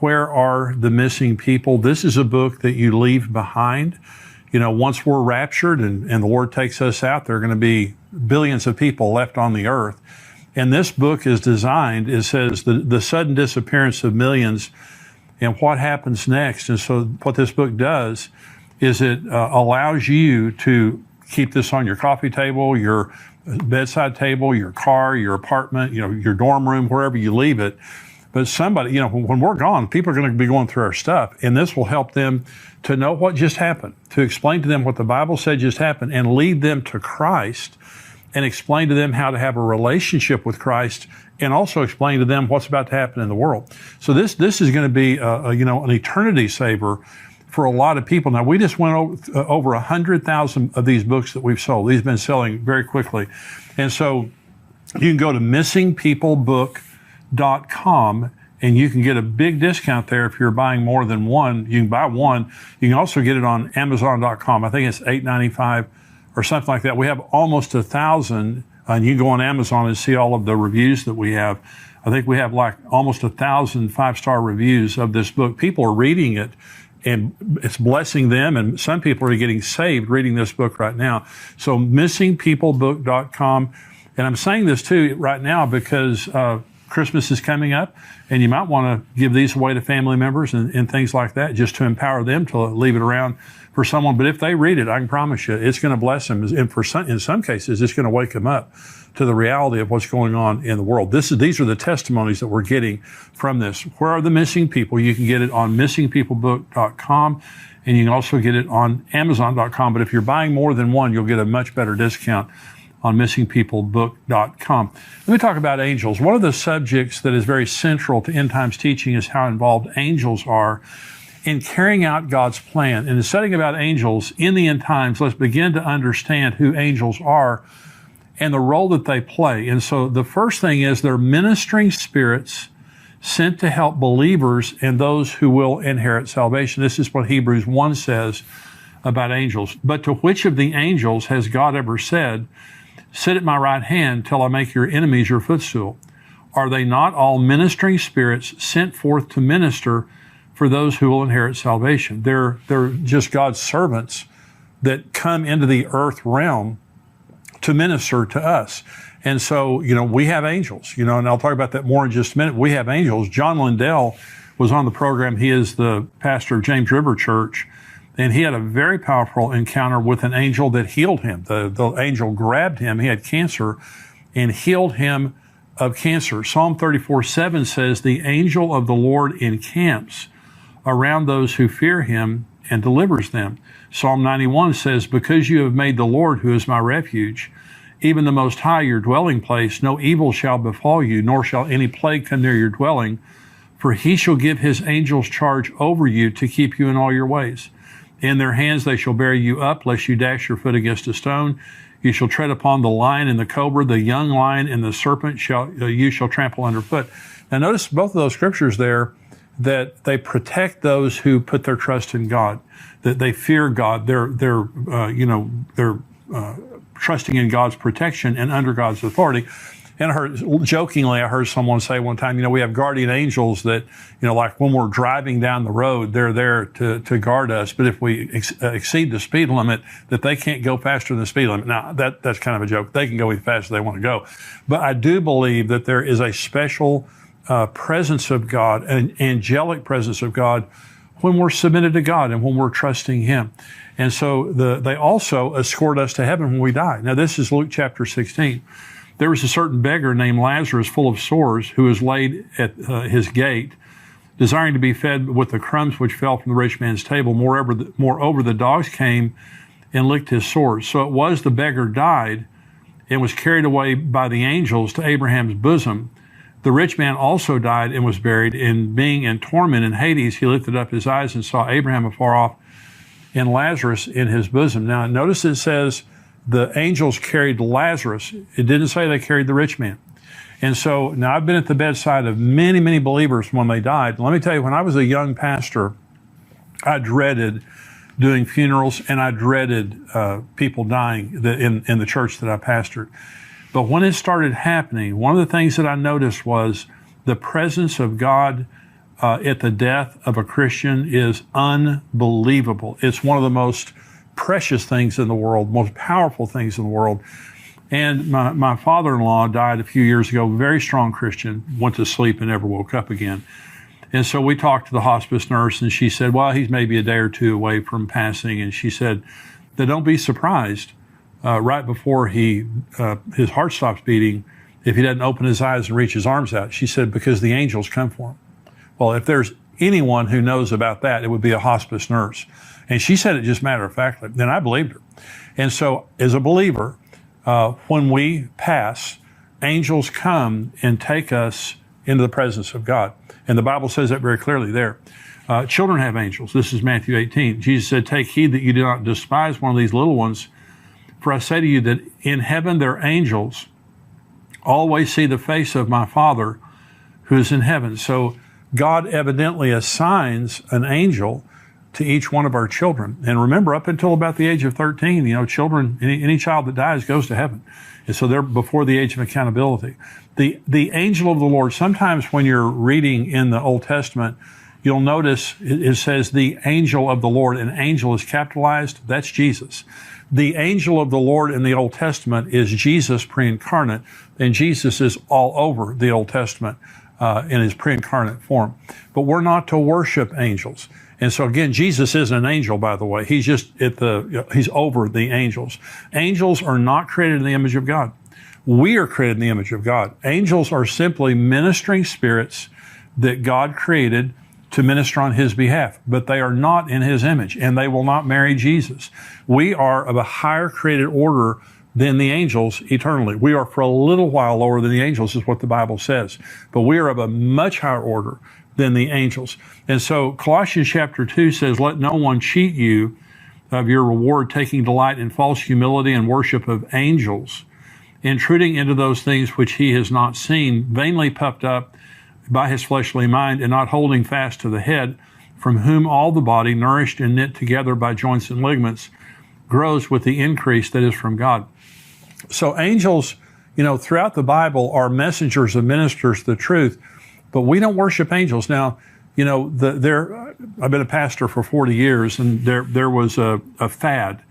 Where Are the Missing People? This is a book that you leave behind. Once we're raptured and the Lord takes us out, there are going to be billions of people left on the earth. And this book is designed, it says, the sudden disappearance of millions and what happens next. And so what this book does is it allows you to keep this on your coffee table, your bedside table, your car, your apartment, your dorm room, wherever you leave it. But somebody, when we're gone, people are going to be going through our stuff, and this will help them to know what just happened, to explain to them what the Bible said just happened, and lead them to Christ, and explain to them how to have a relationship with Christ, and also explain to them what's about to happen in the world. So this is going to be an eternity saver for a lot of people. Now, we just went over 100,000 of these books that we've sold. These have been selling very quickly. And so you can go to missingpeoplebook.com and you can get a big discount there if you're buying more than one. You can buy one. You can also get it on Amazon.com. I think it's $8.95 or something like that. We have almost 1,000, and you can go on Amazon and see all of the reviews that we have. I think we have like almost 1,000 five-star reviews of this book. People are reading it, and it's blessing them, and some people are getting saved reading this book right now. So missingpeoplebook.com. And I'm saying this too right now because Christmas is coming up, and you might want to give these away to family members and things like that, just to empower them to leave it around for someone. But if they read it, I can promise you, it's going to bless them. And in some cases, it's going to wake them up to the reality of what's going on in the world. These are the testimonies that we're getting from this. Where Are the Missing People? You can get it on missingpeoplebook.com, and you can also get it on Amazon.com. But if you're buying more than one, you'll get a much better discount on missingpeoplebook.com. Let me talk about angels. One of the subjects that is very central to end times teaching is how involved angels are in carrying out God's plan. And in studying about angels in the end times, let's begin to understand who angels are and the role that they play. And so the first thing is they're ministering spirits sent to help believers and those who will inherit salvation. This is what Hebrews 1 says about angels. But to which of the angels has God ever said, "Sit at my right hand till I make your enemies your footstool"? Are they not all ministering spirits sent forth to minister for those who will inherit salvation? They're just God's servants that come into the earth realm to minister to us. And so, we have angels, and I'll talk about that more in just a minute. We have angels. John Lindell was on the program. He is the pastor of James River Church, and he had a very powerful encounter with an angel that healed him. The angel grabbed him. He had cancer and healed him of cancer. Psalm 34:7 says, "The angel of the Lord encamps around those who fear him and delivers them." Psalm 91 says, "Because you have made the Lord, who is my refuge, even the Most High, your dwelling place, no evil shall befall you, nor shall any plague come near your dwelling. For he shall give his angels charge over you to keep you in all your ways. In their hands they shall bear you up, lest you dash your foot against a stone. You shall tread upon the lion and the cobra, the young lion and the serpent you shall trample underfoot." Now notice both of those scriptures there, that they protect those who put their trust in God, that they fear God. They're trusting in God's protection and under God's authority. And I heard someone say one time, we have guardian angels that, like when we're driving down the road, they're there to guard us. But if we exceed the speed limit, that they can't go faster than the speed limit. Now, that's kind of a joke. They can go as fast as they want to go. But I do believe that there is a special presence of God, an angelic presence of God, when we're submitted to God and when we're trusting Him. And so they also escort us to heaven when we die. Now, this is Luke chapter 16. There was a certain beggar named Lazarus, full of sores, who was laid at his gate, desiring to be fed with the crumbs which fell from the rich man's table. Moreover, the dogs came and licked his sores. So it was the beggar died and was carried away by the angels to Abraham's bosom. The rich man also died and was buried, and being in torment in Hades, he lifted up his eyes and saw Abraham afar off and Lazarus in his bosom. Now, notice it says the angels carried Lazarus. It didn't say they carried the rich man. And so now I've been at the bedside of many, many believers when they died. Let me tell you, when I was a young pastor, I dreaded doing funerals, and I dreaded people dying in the church that I pastored. But when it started happening, one of the things that I noticed was the presence of God at the death of a Christian is unbelievable. It's one of the most precious things in the world, most powerful things in the world. And my father-in-law died a few years ago, very strong Christian, went to sleep and never woke up again. And so we talked to the hospice nurse, and she said, well, he's maybe a day or two away from passing. And she said that don't be surprised right before his heart stops beating if he doesn't open his eyes and reach his arms out. She said, because the angels come for him. Well, if there's anyone who knows about that, it would be a hospice nurse. And she said it just matter of factly. Then I believed her. And so as a believer, when we pass, angels come and take us into the presence of God. And the Bible says that very clearly there. Children have angels. This is Matthew 18. Jesus said, take heed that you do not despise one of these little ones. For I say to you that in heaven their angels always see the face of my Father who is in heaven. So God evidently assigns an angel to each one of our children. And remember, up until about the age of 13, children, any child that dies goes to heaven. And so they're before the age of accountability. The angel of the Lord, sometimes when you're reading in the Old Testament, you'll notice it says the angel of the Lord, and angel is capitalized. That's Jesus. The angel of the Lord in the Old Testament is Jesus pre-incarnate, and Jesus is all over the Old Testament in his pre-incarnate form. But we're not to worship angels. And so again, Jesus isn't an angel, by the way. He's just he's over the angels. Angels are not created in the image of God. We are created in the image of God. Angels are simply ministering spirits that God created to minister on his behalf, but they are not in his image, and they will not marry Jesus. We are of a higher created order than the angels eternally. We are for a little while lower than the angels, is what the Bible says, but we are of a much higher order than the angels. And so Colossians chapter 2 says, let no one cheat you of your reward, taking delight in false humility and worship of angels, intruding into those things which he has not seen, vainly puffed up by his fleshly mind, and not holding fast to the head, from whom all the body, nourished and knit together by joints and ligaments, grows with the increase that is from God. So angels, throughout the Bible are messengers and ministers of the truth, but we don't worship angels. Now, I've been a pastor for 40 years, and there was a fad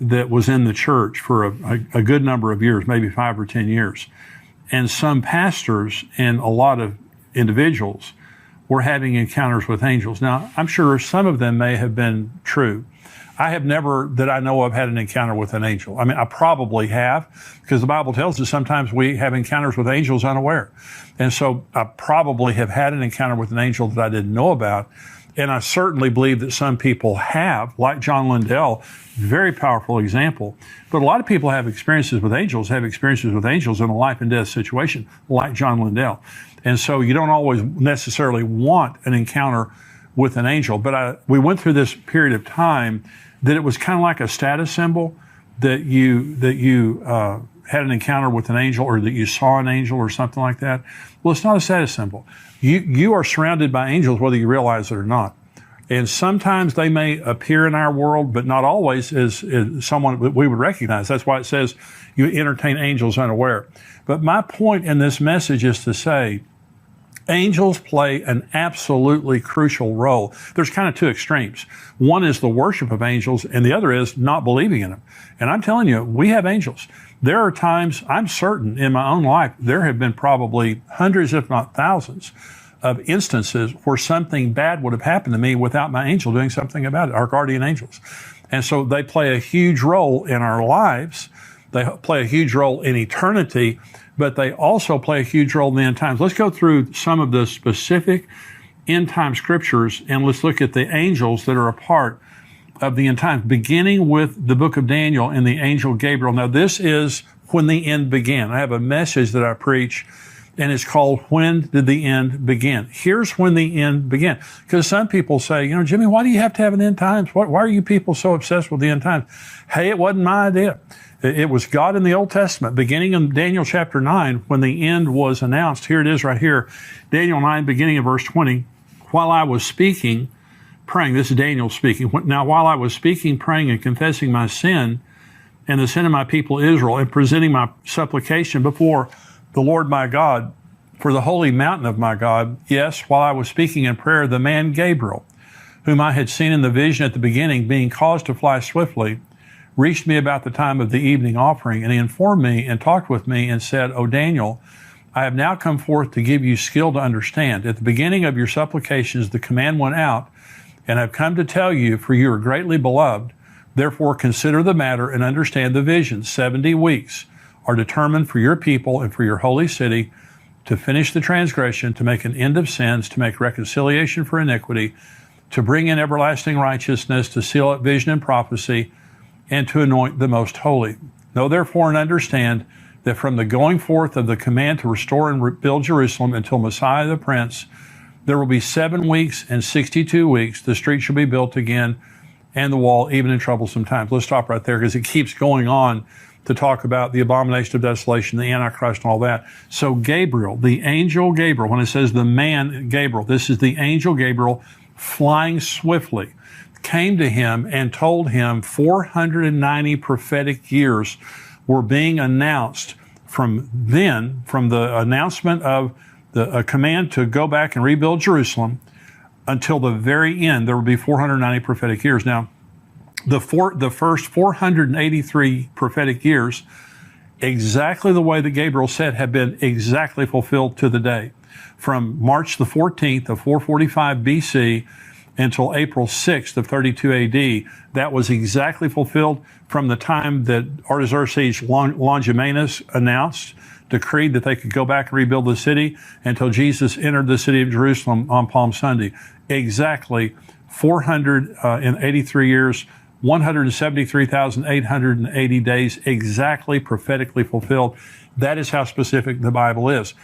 that was in the church for a good number of years, maybe 5 or 10 years. And some pastors and a lot of individuals were having encounters with angels. Now, I'm sure some of them may have been true. I have never, that I know of, had an encounter with an angel. I mean, I probably have, because the Bible tells us sometimes we have encounters with angels unaware. And so I probably have had an encounter with an angel that I didn't know about. And I certainly believe that some people have, like John Lindell, very powerful example. But a lot of people have experiences with angels in a life and death situation, like John Lindell. And so you don't always necessarily want an encounter with an angel. But we went through this period of time that it was kind of like a status symbol that you had an encounter with an angel, or that you saw an angel or something like that. Well, it's not a status symbol. You are surrounded by angels whether you realize it or not. And sometimes they may appear in our world, but not always as someone that we would recognize. That's why it says you entertain angels unaware. But my point in this message is to say, angels play an absolutely crucial role. There's kind of two extremes. One is the worship of angels, and the other is not believing in them. And I'm telling you, we have angels. There are times, I'm certain in my own life, there have been probably hundreds, if not thousands, of instances where something bad would have happened to me without my angel doing something about it, our guardian angels. And so they play a huge role in our lives. They play a huge role in eternity, but they also play a huge role in the end times. Let's go through some of the specific end time scriptures, and let's look at the angels that are a part of the end times, beginning with the book of Daniel and the angel Gabriel. Now, this is when the end began. I have a message that I preach, and it's called, When Did the End Begin? Here's when the end began. Because some people say, Jimmy, why do you have to have an end times? Why are you people so obsessed with the end times? Hey, it wasn't my idea. It was God in the Old Testament, beginning in Daniel chapter 9, when the end was announced. Here it is right here. Daniel 9, beginning of verse 20. While I was speaking, praying, this is Daniel speaking. Now, while I was speaking, praying, and confessing my sin and the sin of my people Israel, and presenting my supplication before the Lord my God, for the holy mountain of my God. Yes, while I was speaking in prayer, the man Gabriel, whom I had seen in the vision at the beginning, being caused to fly swiftly, reached me about the time of the evening offering, and he informed me and talked with me and said, O Daniel, I have now come forth to give you skill to understand. At the beginning of your supplications, the command went out, and I've come to tell you, for you are greatly beloved. Therefore, consider the matter and understand the vision. 70 weeks are determined for your people and for your holy city to finish the transgression, to make an end of sins, to make reconciliation for iniquity, to bring in everlasting righteousness, to seal up vision and prophecy, and to anoint the most holy. Know therefore and understand that from the going forth of the command to restore and rebuild Jerusalem until Messiah the Prince, there will be 7 weeks and 62 weeks. The street shall be built again, and the wall, even in troublesome times. Let's stop right there because it keeps going on to talk about the abomination of desolation, the Antichrist, and all that. So Gabriel, the angel Gabriel, when it says the man Gabriel, this is the angel Gabriel flying swiftly, came to him and told him 490 prophetic years were being announced from then, from the announcement of a command to go back and rebuild Jerusalem until the very end. There will be 490 prophetic years. Now, the first 483 prophetic years, exactly the way that Gabriel said, have been exactly fulfilled to the day. From March the 14th of 445 BC until April 6th of 32 AD, that was exactly fulfilled from the time that Artaxerxes Longimanus decreed that they could go back and rebuild the city until Jesus entered the city of Jerusalem on Palm Sunday. Exactly 483 years, 173,880 days, exactly prophetically fulfilled. That is how specific the Bible is.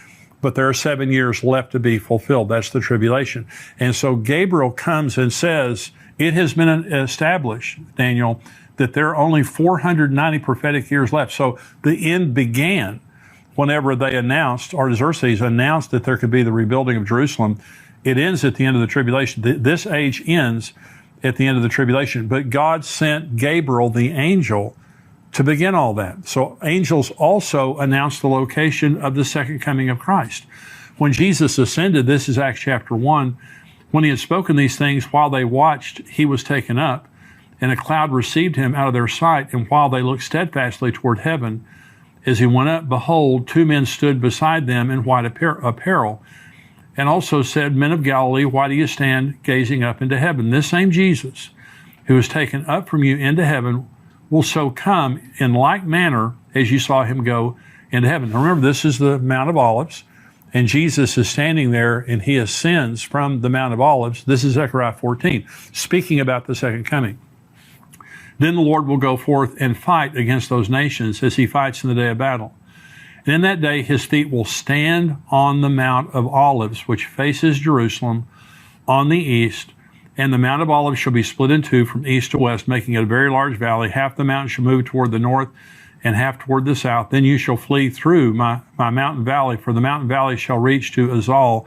But there are 7 years left to be fulfilled. That's the tribulation. And so Gabriel comes and says, it has been established, Daniel, that there are only 490 prophetic years left. So the end began whenever they announced, Artaxerxes announced that there could be the rebuilding of Jerusalem. It ends at the end of the tribulation. This age ends at the end of the tribulation. But God sent Gabriel, the angel, to begin all that. So angels also announced the location of the second coming of Christ. When Jesus ascended, this is Acts chapter 1, when he had spoken these things, while they watched, he was taken up, and a cloud received him out of their sight. And while they looked steadfastly toward heaven, as he went up, behold, 2 men stood beside them in white apparel, and also said, Men of Galilee, why do you stand gazing up into heaven? This same Jesus, who was taken up from you into heaven, will so come in like manner as you saw him go into heaven. Now remember, this is the Mount of Olives, and Jesus is standing there, and he ascends from the Mount of Olives. This is Zechariah 14, speaking about the second coming. Then the Lord will go forth and fight against those nations as he fights in the day of battle. And in that day, his feet will stand on the Mount of Olives, which faces Jerusalem on the east. And the Mount of Olives shall be split in two from east to west, making it a very large valley. Half the mountain shall move toward the north and half toward the south. Then you shall flee through my mountain valley, for the mountain valley shall reach to Azal.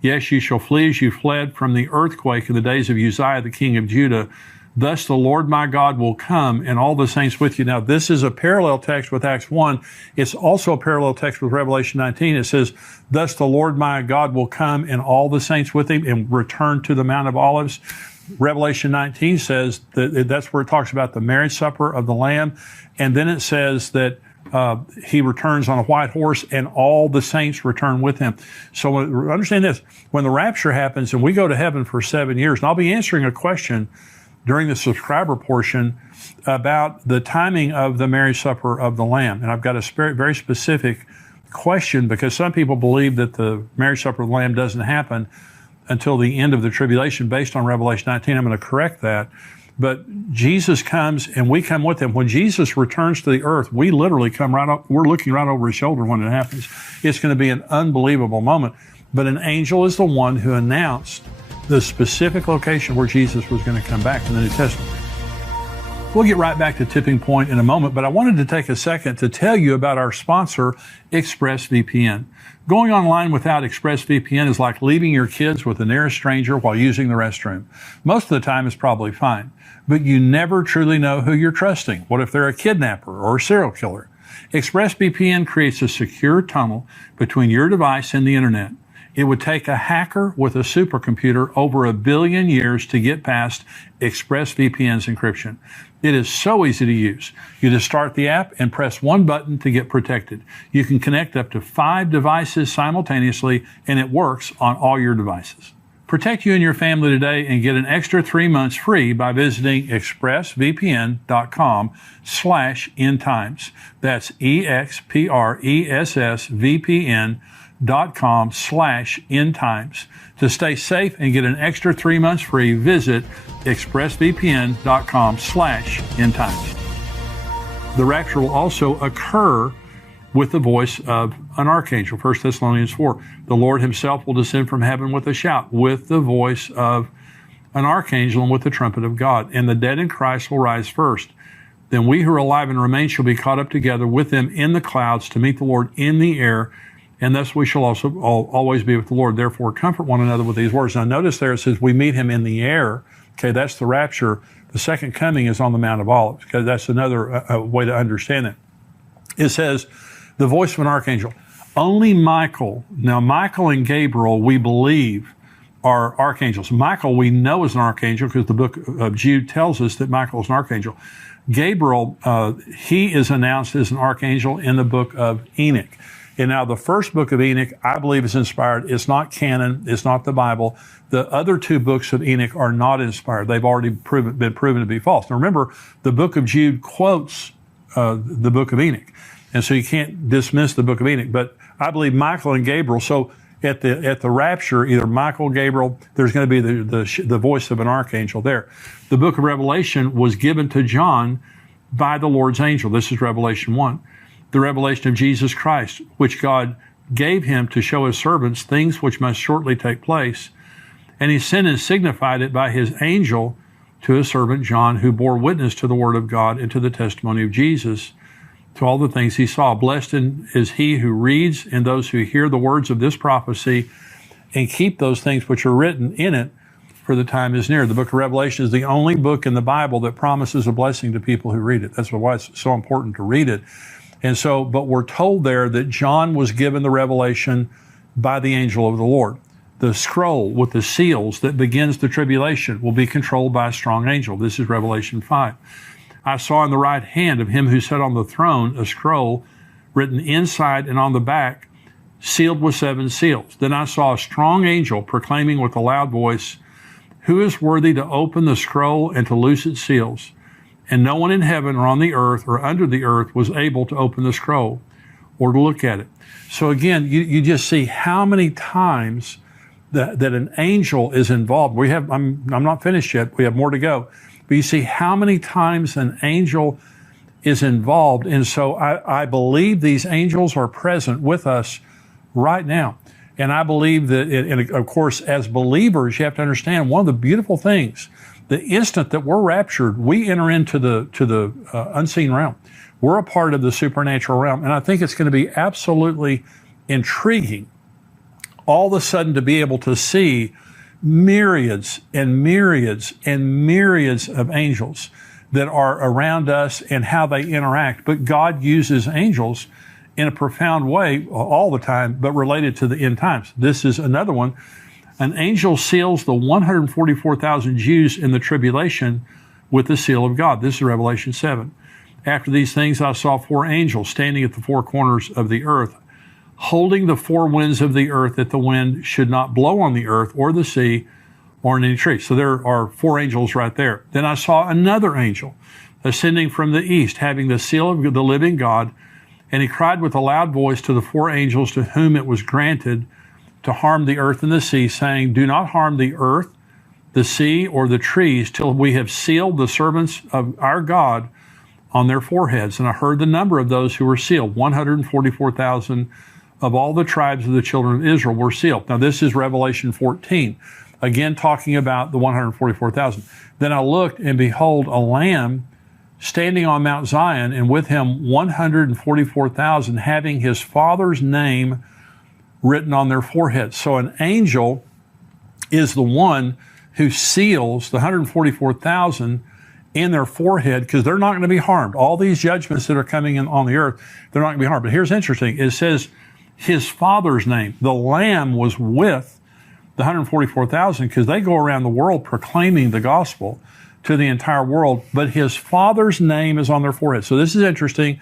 Yes, you shall flee as you fled from the earthquake in the days of Uzziah, the king of Judah. Thus the Lord my God will come, and all the saints with you. Now, this is a parallel text with Acts 1. It's also a parallel text with Revelation 19. It says, Thus the Lord my God will come, and all the saints with him, and return to the Mount of Olives. Revelation 19 says that's where it talks about the marriage supper of the Lamb. And then it says that he returns on a white horse, and all the saints return with him. So understand this. When the rapture happens and we go to heaven for 7 years, and I'll be answering a question during the subscriber portion about the timing of the marriage supper of the Lamb. And I've got a very specific question, because some people believe that the marriage supper of the Lamb doesn't happen until the end of the tribulation based on Revelation 19. I'm going to correct that. But Jesus comes and we come with him. When Jesus returns to the earth, we literally come right up. We're looking right over his shoulder when it happens. It's going to be an unbelievable moment. But an angel is the one who announced the specific location where Jesus was going to come back in the New Testament. We'll get right back to Tipping Point in a moment, but I wanted to take a second to tell you about our sponsor, ExpressVPN. Going online without ExpressVPN is like leaving your kids with the nearest stranger while using the restroom. Most of the time it's probably fine, but you never truly know who you're trusting. What if they're a kidnapper or a serial killer? ExpressVPN creates a secure tunnel between your device and the internet. It would take a hacker with a supercomputer over 1 billion years to get past ExpressVPN's encryption. It is so easy to use. You just start the app and press one button to get protected. You can connect up to 5 devices simultaneously, and it works on all your devices. Protect you and your family today and get an extra 3 months free by visiting expressvpn.com/endtimes. That's expressvpn.com/endtimes. To stay safe and get an extra 3 months free, visit expressvpn.com/endtimes. The rapture will also occur with the voice of an archangel. 1 Thessalonians 4. The Lord himself will descend from heaven with a shout, with the voice of an archangel and with the trumpet of God. And the dead in Christ will rise first. Then we who are alive and remain shall be caught up together with them in the clouds to meet the Lord in the air. And thus we shall also always be with the Lord. Therefore, comfort one another with these words. Now notice there it says we meet him in the air. Okay, that's the rapture. The second coming is on the Mount of Olives. Okay, that's another way to understand it. It says, the voice of an archangel. Only Michael, now Michael and Gabriel, we believe, are archangels. Michael, we know is an archangel because the book of Jude tells us that Michael is an archangel. Gabriel, he is announced as an archangel in the book of Enoch. And now the first book of Enoch, I believe, is inspired. It's not canon. It's not the Bible. The other 2 books of Enoch are not inspired. They've already been proven to be false. Now remember, the book of Jude quotes the book of Enoch. And so you can't dismiss the book of Enoch. But I believe Michael and Gabriel, so at the rapture, either Michael, Gabriel, there's going to be the voice of an archangel there. The book of Revelation was given to John by the Lord's angel. This is Revelation 1. The revelation of Jesus Christ, which God gave him to show his servants things which must shortly take place. And he sent and signified it by his angel to his servant John, who bore witness to the word of God and to the testimony of Jesus, to all the things he saw. Blessed is he who reads and those who hear the words of this prophecy and keep those things which are written in it, for the time is near. The book of Revelation is the only book in the Bible that promises a blessing to people who read it. That's why it's so important to read it. And so, but we're told there that John was given the revelation by the angel of the Lord. The scroll with the seals that begins the tribulation will be controlled by a strong angel. This is Revelation 5. I saw in the right hand of him who sat on the throne a scroll written inside and on the back, sealed with 7 seals. Then I saw a strong angel proclaiming with a loud voice, who is worthy to open the scroll and to loose its seals? And no one in heaven or on the earth or under the earth was able to open the scroll or to look at it. So again, you just see how many times that an angel is involved. I'm not finished yet. We have more to go. But you see how many times an angel is involved. And so I believe these angels are present with us right now. And I believe that, and of course, as believers, you have to understand one of the beautiful things, the instant that we're raptured, we enter into the unseen realm. We're a part of the supernatural realm. And I think it's going to be absolutely intriguing all of a sudden to be able to see myriads and myriads and myriads of angels that are around us and how they interact. But God uses angels in a profound way all the time, but related to the end times. This is another one. An angel seals the 144,000 Jews in the tribulation with the seal of God. This is Revelation 7. After these things, I saw 4 angels standing at the 4 corners of the earth, holding the 4 winds of the earth, that the wind should not blow on the earth or the sea or in any tree. So there are 4 angels right there. Then I saw another angel ascending from the east, having the seal of the living God, and he cried with a loud voice to the 4 angels to whom it was granted to harm the earth and the sea, saying, do not harm the earth, the sea, or the trees, till we have sealed the servants of our God on their foreheads. And I heard the number of those who were sealed. 144,000 of all the tribes of the children of Israel were sealed. Now this is Revelation 14, again talking about the 144,000. Then I looked, and behold, a lamb standing on Mount Zion, and with him 144,000, having his Father's name written on their foreheads. So an angel is the one who seals the 144,000 in their forehead, because they're not going to be harmed. All these judgments that are coming in on the earth, they're not going to be harmed. But here's interesting. It says his Father's name. The Lamb was with the 144,000 because they go around the world proclaiming the gospel to the entire world. But his Father's name is on their forehead. So this is interesting.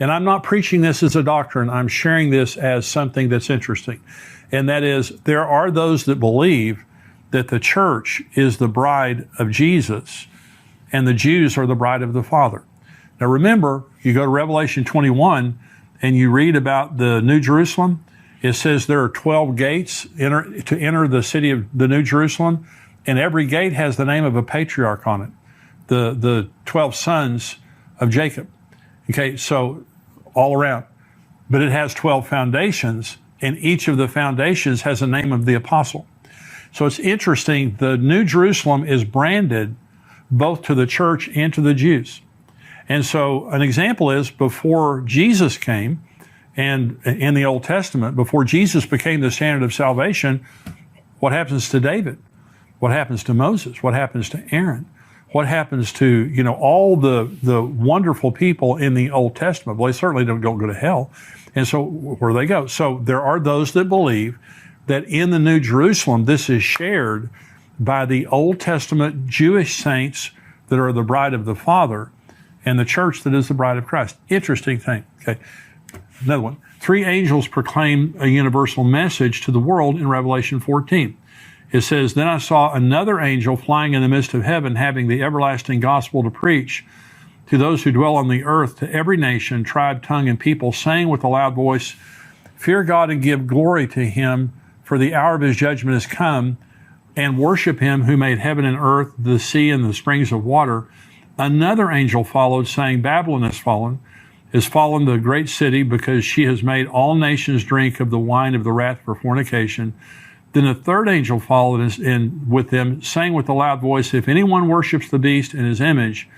And I'm not preaching this as a doctrine. I'm sharing this as something that's interesting. And that is, there are those that believe that the church is the bride of Jesus and the Jews are the bride of the Father. Now remember, you go to Revelation 21 and you read about the New Jerusalem. It says there are 12 gates to enter the city of the New Jerusalem, and every gate has the name of a patriarch on it, the 12 sons of Jacob. Okay, so all around. But it has 12 foundations, and each of the foundations has a name of the apostle. So it's interesting, the New Jerusalem is branded both to the church and to the Jews. And so an example is before Jesus came, and in the Old Testament, before Jesus became the standard of salvation, what happens to David? What happens to Moses? What happens to Aaron? What happens to, all the wonderful people in the Old Testament? Well, they certainly don't go to hell. And so where do they go? So there are those that believe that in the New Jerusalem, this is shared by the Old Testament Jewish saints that are the bride of the Father and the church that is the bride of Christ. Interesting thing. Okay. Another one. 3 angels proclaim a universal message to the world in Revelation 14. It says, "Then I saw another angel flying in the midst of heaven, having the everlasting gospel to preach to those who dwell on the earth, to every nation, tribe, tongue, and people, saying with a loud voice, Fear God and give glory to him, for the hour of his judgment is come, and worship him who made heaven and earth, the sea, and the springs of water." Another angel followed, saying, "Babylon is fallen the great city, because she has made all nations drink of the wine of the wrath of her fornication." Then a third angel followed with them, saying with a loud voice, "If anyone worships the beast and his image,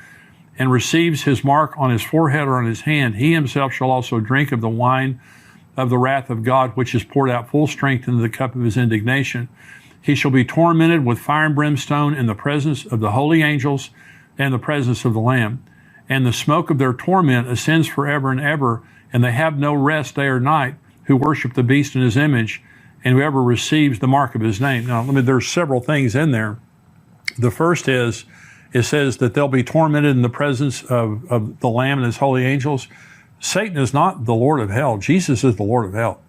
and receives his mark on his forehead or on his hand, he himself shall also drink of the wine of the wrath of God, which is poured out full strength into the cup of his indignation. He shall be tormented with fire and brimstone in the presence of the holy angels and the presence of the Lamb. And the smoke of their torment ascends forever and ever, and they have no rest day or night who worship the beast in his image, and whoever receives the mark of his name." Now, there's several things in there. The first is, it says that they'll be tormented in the presence of the Lamb and his holy angels. Satan is not the Lord of hell. Jesus is the Lord of hell.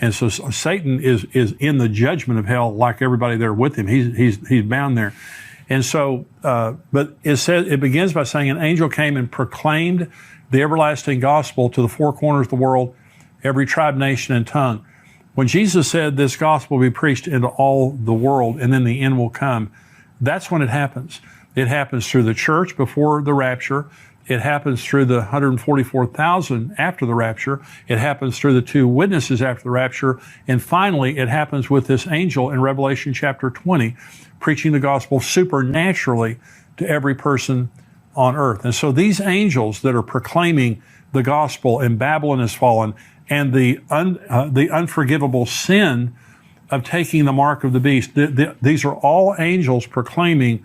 And so Satan is in the judgment of hell like everybody there with him. He's bound there. And so, but it begins by saying an angel came and proclaimed the everlasting gospel to the 4 corners of the world, every tribe, nation, and tongue. When Jesus said this gospel will be preached into all the world and then the end will come, that's when it happens. It happens through the church before the rapture. It happens through the 144,000 after the rapture. It happens through the 2 witnesses after the rapture. And finally, it happens with this angel in Revelation chapter 20, preaching the gospel supernaturally to every person on earth. And so these angels that are proclaiming the gospel, and Babylon is fallen, and the unforgivable sin of taking the mark of the beast, these are all angels proclaiming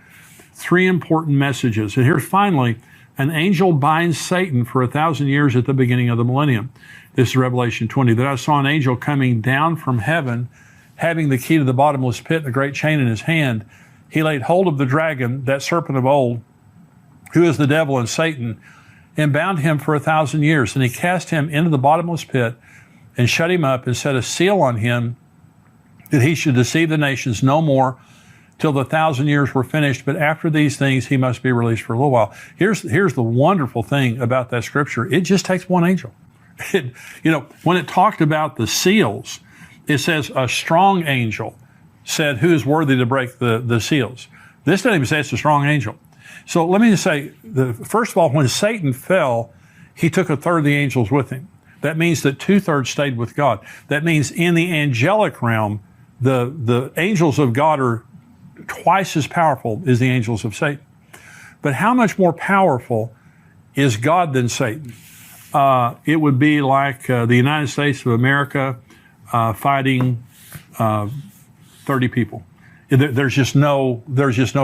3 important messages. And here's finally, an angel binds Satan for 1,000 years at the beginning of the millennium. This is Revelation 20. "Then I saw an angel coming down from heaven, having the key to the bottomless pit and a great chain in his hand. He laid hold of the dragon, that serpent of old, who is the devil and Satan, and bound him for 1,000 years. And he cast him into the bottomless pit and shut him up and set a seal on him, that he should deceive the nations no more, till the 1,000 years were finished. But after these things, he must be released for a little while." Here's the wonderful thing about that scripture. It just takes one angel. When it talked about the seals, it says a strong angel said, "Who is worthy to break the seals?" This doesn't even say it's a strong angel. So let me just say, first of all, when Satan fell, he took 1/3 of the angels with him. That means that 2/3 stayed with God. That means in the angelic realm, the angels of God are twice as powerful as the angels of Satan. But how much more powerful is God than Satan? It would be like the United States of America fighting 30 people. There's just no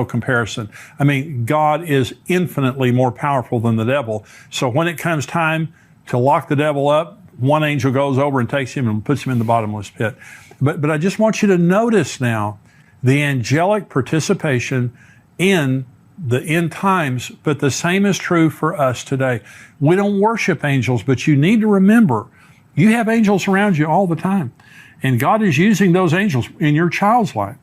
comparison. I mean, God is infinitely more powerful than the devil. So when it comes time to lock the devil up, one angel goes over and takes him and puts him in the bottomless pit. But I just want you to notice now the angelic participation in the end times, but the same is true for us today. We don't worship angels, but you need to remember, you have angels around you all the time. And God is using those angels in your child's life.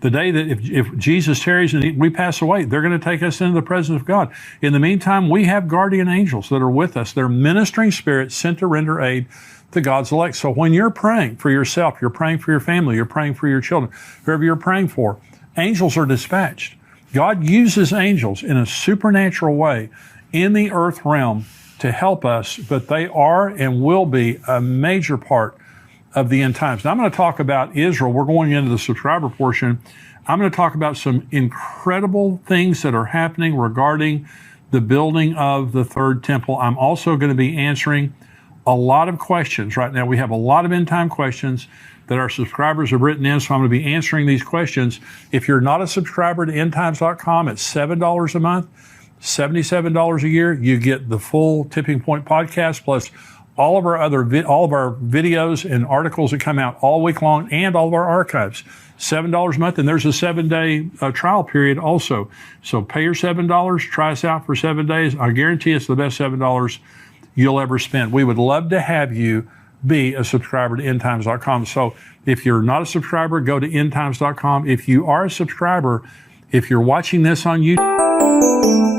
The day that if Jesus tarries and we pass away, they're going to take us into the presence of God. In the meantime, we have guardian angels that are with us. They're ministering spirits sent to render aid to God's elect. So when you're praying for yourself, you're praying for your family, you're praying for your children, whoever you're praying for, angels are dispatched. God uses angels in a supernatural way in the earth realm to help us, but they are and will be a major part of the end times. Now I'm going to talk about Israel. We're going into the subscriber portion. I'm going to talk about some incredible things that are happening regarding the building of the third temple. I'm also going to be answering a lot of questions right now. We have a lot of end time questions that our subscribers have written in, so I'm going to be answering these questions. If you're not a subscriber to endtimes.com, it's $7 a month, $77 a year. You get the full Tipping Point podcast plus all of our videos and articles that come out all week long and all of our archives. $7 a month, and there's a 7-day trial period also. So pay your $7, try us out for 7 days. I guarantee it's the best $7 you'll ever spend. We would love to have you be a subscriber to endtimes.com. So if you're not a subscriber, go to endtimes.com. If you are a subscriber, if you're watching this on YouTube,